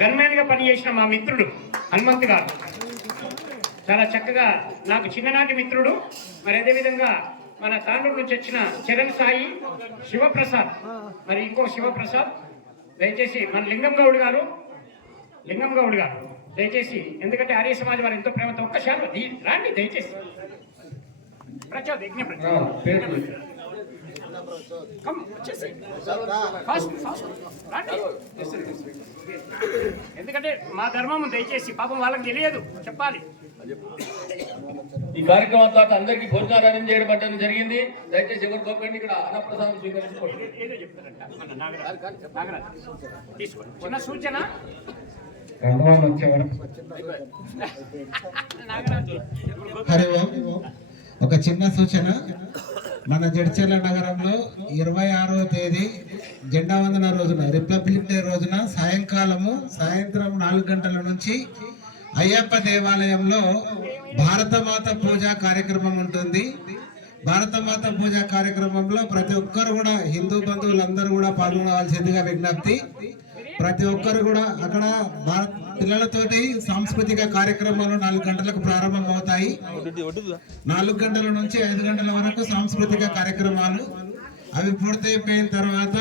గన్మ్యాన్గా పనిచేసిన మా మిత్రుడు హనుమంత్ గారు. చాలా చక్కగా నాకు చిన్ననాటి మిత్రుడు మరి అదేవిధంగా మన తాండూరు నుంచి వచ్చిన చరణ్ సాయి శివప్రసాద్. మరి ఇంకో శివప్రసాద్ దయచేసి మన లింగం గౌడ్ గారు లింగం గౌడ్ గారు దయచేసి ఎందుకంటే ఆర్య సమాజ్ వారు ఎంతో ప్రేమతో ఒక్కసారి దీ- రాండి దయచేసి. ప్రచోద్ యజ్ఞ ఎందుకంటే మా ధర్మం దయచేసి పాపం వాళ్ళకి తెలియదు. చెప్పాలి. ఈ కార్యక్రమం తర్వాత అందరికీ భోజనాలు అరేంజ్ చేయడం పట్టడం జరిగింది. దయచేసి ఎవరు గొప్పండి ఇక్కడ అన్నప్రసాదం స్వీకరించుకోండి. చిన్న సూచన. హరి ఓం. ఒక చిన్న సూచన. మన జడ్చర్ల నగరంలో ఇరవై ఆరవ తేదీ జెండా వందన రోజున రిపబ్లిక్ డే రోజున సాయంకాలము సాయంత్రం నాలుగు గంటల నుంచి అయ్యప్ప దేవాలయంలో భారతమాత పూజ కార్యక్రమం ఉంటుంది. భారతమాత పూజా కార్యక్రమంలో ప్రతి ఒక్కరు కూడా హిందూ బంధువులందరూ కూడా పాల్గొనవలసిందిగా విజ్ఞప్తి. ప్రతి ఒక్కరు కూడా అక్కడ భారత్ పిల్లలతోటి సాంస్కృతిక కార్యక్రమాలు నాలుగు గంటలకు ప్రారంభం అవుతాయి నాలుగు గంటల నుంచి ఐదు గంటల వరకు సాంస్కృతిక కార్యక్రమాలు. అవి పూర్తయిపోయిన తర్వాత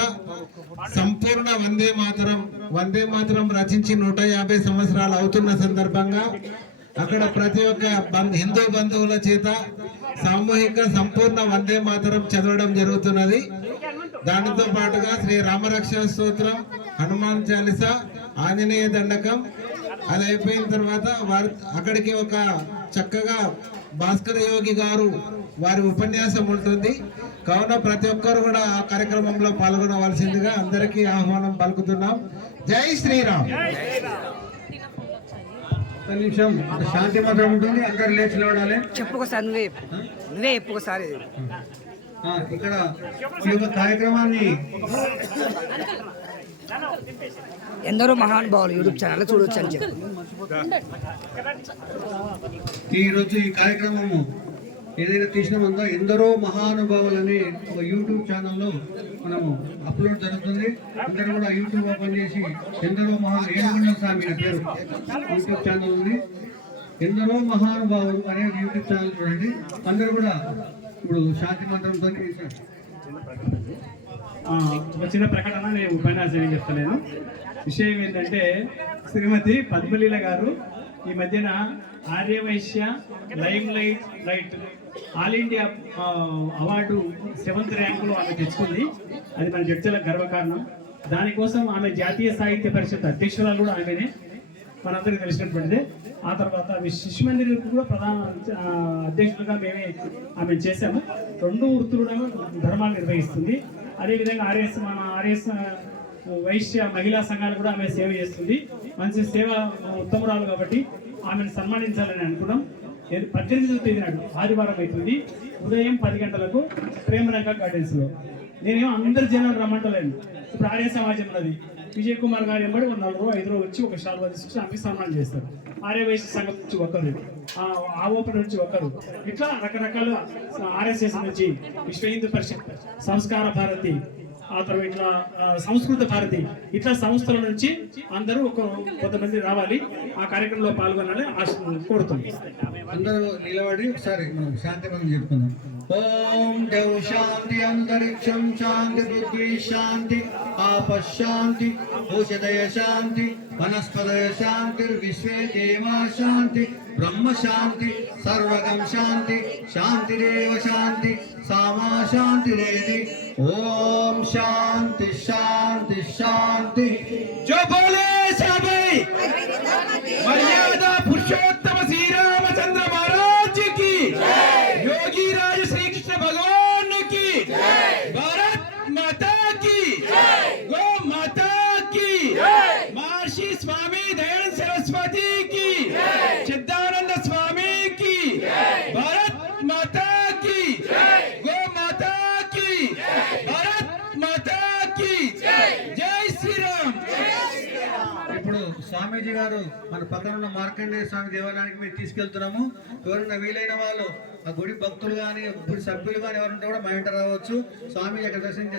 సంపూర్ణ వందే మాతరం వందే మాతరం రచించి నూట యాభై సంవత్సరాలు అవుతున్న సందర్భంగా అక్కడ ప్రతి ఒక్క హిందూ బంధువుల చేత సామూహిక సంపూర్ణ వందే మాతరం చదవడం జరుగుతున్నది. దానితో పాటుగా శ్రీ రామరక్ష స్తోత్రం హనుమాన్ చాలీస ఆంజనేయ దండకం. అది అయిపోయిన తర్వాత వారి అక్కడికి ఒక చక్కగా భాస్కర యోగి గారు వారి ఉపన్యాసం ఉంటుంది. కావున ప్రతి ఒక్కరు కూడా ఆ కార్యక్రమంలో పాల్గొనవలసిందిగా అందరికీ ఆహ్వానం పలుకుతున్నాం. జై శ్రీరామ్. నిమిషం శాంతి మంత్రం ఉంటుంది అందరు లేచి చెప్పుకోసారి నువ్వే నువ్వే చెప్పుకోసారి ఆ, ఇక్కడ కార్యక్రమాన్ని ఎందరో మహానుభావులు యూట్యూబ్ ఛానల్ చూడొచ్చు అని చెప్పి. ఈ ఈ కార్యక్రమము ఏదైతే తీసినామందో? ఎందరో మహానుభావులని ఒక యూట్యూబ్ ఛానల్లో మనము అప్లోడ్ జరుగుతుంది. అందరూ కూడా యూట్యూబ్ ఓపెన్ చేసి ఎందరో మహా ఏడుగుండ స్వామి పేరు యూట్యూబ్ ఛానల్ ఉంది. ఎందరో మహానుభావులు అనే యూట్యూబ్ ఛానల్ చూడండి. అందరూ కూడా ఇప్పుడు శాంతి మంత్రంతో ఒక చిన్న ప్రకటన నేను ఉపన్యాసం ఏం చెప్తలేను. విషయం ఏంటంటే శ్రీమతి పద్మలీల గారు ఈ మధ్యన Aryavysya lime light light all India award seventh ర్యాంకులో ఆమె తెచ్చుకుంది. అది మన జడ్చల గర్వకారణం. దానికోసం ఆమె జాతీయ సాహిత్య పరిషత్ అధ్యక్షురాలు కూడా ఆమెనే. మనందరికీ తెలిసినటువంటిదే. ఆ తర్వాత ఆమె శిశు మందిర్ కూడా ప్రధాన అధ్యక్షులుగా మేమే ఆమె చేశాము. రెండు వృత్తులుగా ధర్మాలు నిర్వహిస్తుంది. అదేవిధంగా ఆర్ఎస్ మన ఆర్ఎస్ వైశ్య మహిళా సంఘాలు కూడా ఆమె సేవ చేస్తుంది. మంచి సేవ ఉత్తమురాలు కాబట్టి ఆమెను సన్మానించాలని అనుకున్నాం. ఏది పద్దెనిమిదవ తేదీ నాడు ఆదివారం అవుతుంది. ఉదయం పది గంటలకు ప్రేమరంగ గార్డెన్స్లో. నేనేమో అందరు జనాలు రమ్మంటలేను. ఇప్పుడు ఆర్య సమాజం ఉన్నది. విజయ్ కుమార్ గారు ఎంబడి ఒక నలుగురు ఐదుగురు వచ్చి ఒక శాల్వా తీసుకొచ్చి ఆమెకి సన్మానం చేస్తారు. ఆర్యవైశ్య సంఘం నుంచి ఒకరు. ఆ ఓపెన్ నుంచి ఒకరు. ఇట్లా రకరకాల ఆర్ఎస్ఎస్ నుంచి విశ్వ హిందూ పరిషత్ సంస్కార భారతి ఆ తర్వాత ఇట్లా సంస్కృత భారతి ఇట్లా సంస్థల నుంచి అందరూ ఒక కొంతమంది రావాలి. ఆ కార్యక్రమంలో పాల్గొనాలని ఆశ కోరుతుంది అందరూ నిలబడి ఒకసారి మనం శాంతి మంత్రం చెప్పుకుందాం. ఓం దేవ్ శాంతి అంతరిక్షం శాంతి పృథ్వీ శాంతి ఆపశాంతి ఔషధయ శాంతి వనస్పదయ శాంతి విశ్వే దేవా శాంతి బ్రహ్మ శాంతి సర్వగం శాంతి శాంతిరేవ శాంతి సామా శాంతి లేది ఓం స్వామీజీ గారు మన పక్కన ఉన్న మార్కండేయ స్వామి దేవాలయానికి మేము తీసుకెళ్తున్నాము. ఎవరైనా వీలైన వాళ్ళు ఆ గుడి భక్తులు కానీ గుడి సభ్యులు కానీ ఎవరుంటే కూడా మా ఇంట రావచ్చు. స్వామి అక్కడ దర్శనం